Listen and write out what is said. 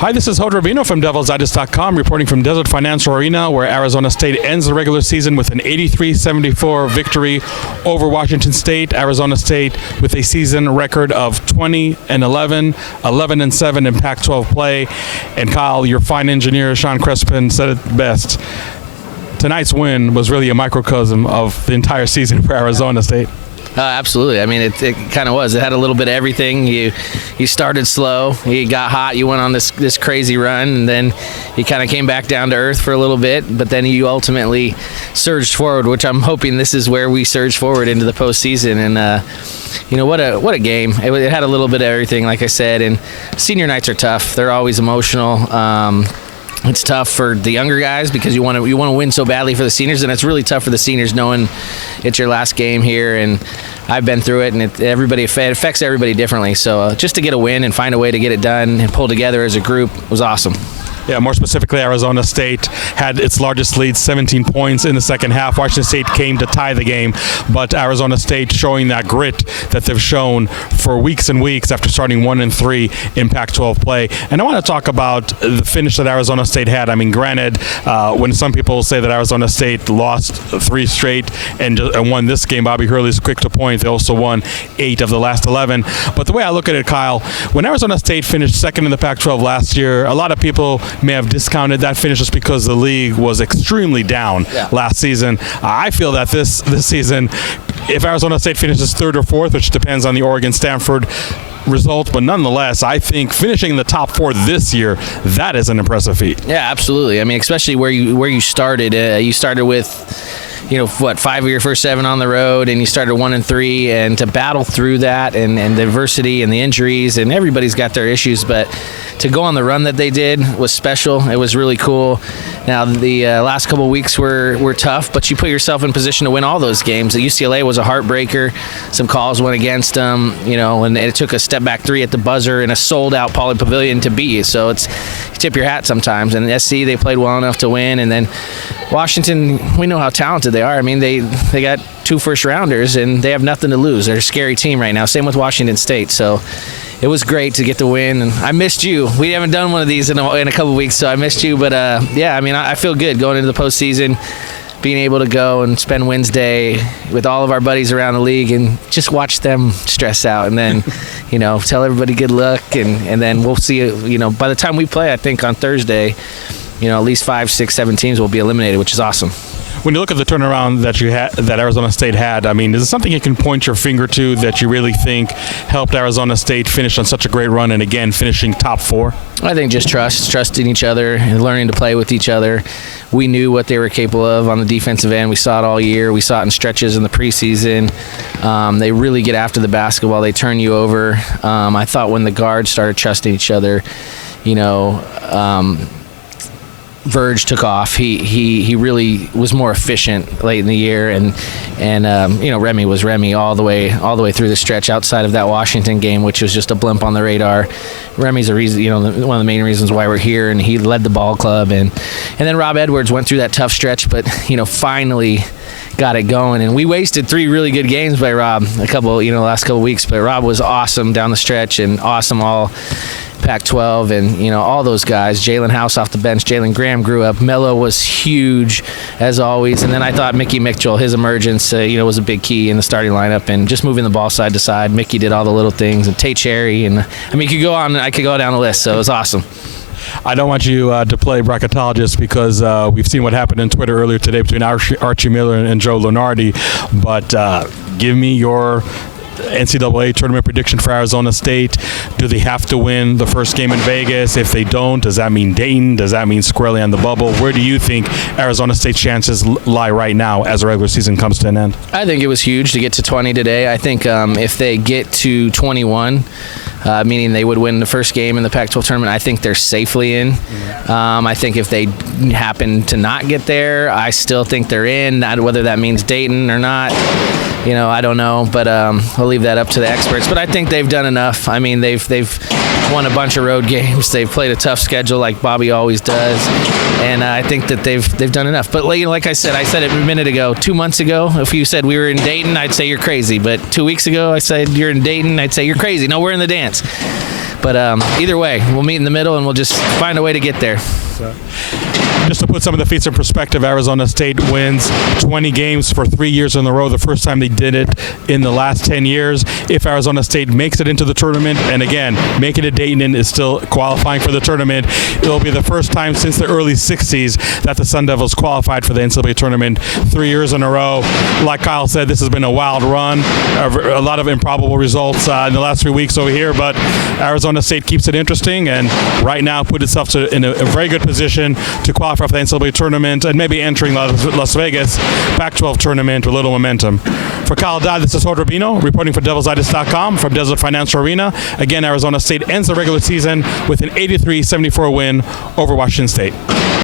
Hi, this is Rabino from DevilsDigest.com reporting from Desert Financial Arena, where Arizona State ends the regular season with an 83-74 victory over Washington State. Arizona State with a season record of 20-11, 11-7 in Pac-12 play. And Kyle, your fine engineer, Sean Crespin, said it best. Tonight's win was really a microcosm of the entire season for Arizona State. Absolutely. I mean, it kind of was. It had a little bit of everything. You started slow. You got hot. You went on this crazy run, and then you kind of came back down to earth for a little bit. But then you ultimately surged forward, which I'm hoping this is where we surge forward into the postseason. And what a game. It had a little bit of everything, like I said. And senior nights are tough. They're always emotional. It's tough for the younger guys because you want to win so badly for the seniors, and it's really tough for the seniors knowing it's your last game here. And I've been through it, and it affects everybody differently. So just to get a win and find a way to get it done and pull together as a group was awesome. Yeah, more specifically, Arizona State had its largest lead, 17 points in the second half. Washington State came to tie the game, but Arizona State showing that grit that they've shown for weeks and weeks after starting 1-3 in Pac-12 play. And I want to talk about the finish that Arizona State had. I mean, granted, when some people say that Arizona State lost 3 straight and won this game, Bobby Hurley's quick to point. They also won 8 of the last 11. But the way I look at it, Kyle, when Arizona State finished second in the Pac-12 last year, a lot of people may have discounted that finish just because the league was extremely down last season. I feel that this season, if Arizona State finishes 3rd or 4th, which depends on the Oregon-Stanford result, but nonetheless, I think finishing in the top 4 this year, that is an impressive feat. Yeah, absolutely. I mean, especially where you started. You started with 5 of your first 7 on the road, and you started 1-3, and to battle through that and the adversity and the injuries, and everybody's got their issues, but to go on the run that they did was special. It was really cool. Now, the last couple of weeks were tough, but you put yourself in position to win all those games. The UCLA was a heartbreaker. Some calls went against them, and it took a step back 3 at the buzzer in a sold-out Pauley Pavilion to beat you. So you tip your hat sometimes. And SC, they played well enough to win. And then Washington, we know how talented they are. I mean, they got 2 first-rounders, and they have nothing to lose. They're a scary team right now. Same with Washington State. So it was great to get the win, and I missed you. We haven't done one of these in a couple of weeks, so I missed you. But, I feel good going into the postseason, being able to go and spend Wednesday with all of our buddies around the league and just watch them stress out, and then, tell everybody good luck, and then we'll see, by the time we play, I think on Thursday, at least 5, 6, 7 teams will be eliminated, which is awesome. When you look at the turnaround that Arizona State had, I mean, is it something you can point your finger to that you really think helped Arizona State finish on such a great run and, again, finishing top 4? I think just trusting each other and learning to play with each other. We knew what they were capable of on the defensive end. We saw it all year. We saw it in stretches in the preseason. They really get after the basketball. They turn you over. I thought when the guards started trusting each other, Verge took off. He really was more efficient late in the year, and Remy was Remy all the way through the stretch outside of that Washington game, which was just a blimp on the radar. Remy's a reason, one of the main reasons why we're here, and he led the ball club, and then Rob Edwards went through that tough stretch, but finally got it going, and we wasted 3 really good games by Rob last couple weeks, but Rob was awesome down the stretch and awesome all Pac-12, and all those guys. Jalen House off the bench. Jalen Graham grew up. Melo was huge as always, and then I thought Mickey Mitchell, his emergence, was a big key in the starting lineup and just moving the ball side to side. Mickey did all the little things, and Tay Cherry, and I mean, I could go down the list. So it was awesome. I don't want you to play bracketologist because we've seen what happened in Twitter earlier today between Archie Miller and Joe Lunardi, but give me your NCAA tournament prediction for Arizona State. Do they have to win the first game in Vegas? If they don't, does that mean Dayton? Does that mean squarely on the bubble? Where do you think Arizona State's chances lie right now as the regular season comes to an end? I think it was huge to get to 20 today. I think if they get to 21, meaning they would win the first game in the Pac-12 tournament, I think they're safely in. I think if they happen to not get there, I still think they're in. Whether that means Dayton or not, I don't know, but I'll leave that up to the experts. But I think they've done enough. I mean, they've won a bunch of road games. They've played a tough schedule like Bobby always does, and I think that they've done enough. But like I said it a minute ago. 2 months ago, if you said we were in Dayton, I'd say you're crazy. But 2 weeks ago, I said you're in Dayton, I'd say you're crazy. No, we're in the dance. But either way, we'll meet in the middle and we'll just find a way to get there. Just to put some of the feats in perspective, Arizona State wins 20 games for 3 years in a row, the first time they did it in the last 10 years. If Arizona State makes it into the tournament, and again, making it Dayton is still qualifying for the tournament, it'll be the first time since the early 60s that the Sun Devils qualified for the NCAA tournament 3 years in a row. Like Kyle said, this has been a wild run, a lot of improbable results in the last 3 weeks over here, but Arizona State keeps it interesting and right now put itself in a very good position to qualify for the NCAA tournament and maybe entering Las Vegas Pac-12 tournament with little momentum. For Kyle Dodd, this is Rabino reporting for DevilsDigest.com from Desert Financial Arena. Again, Arizona State ends the regular season with an 83-74 win over Washington State.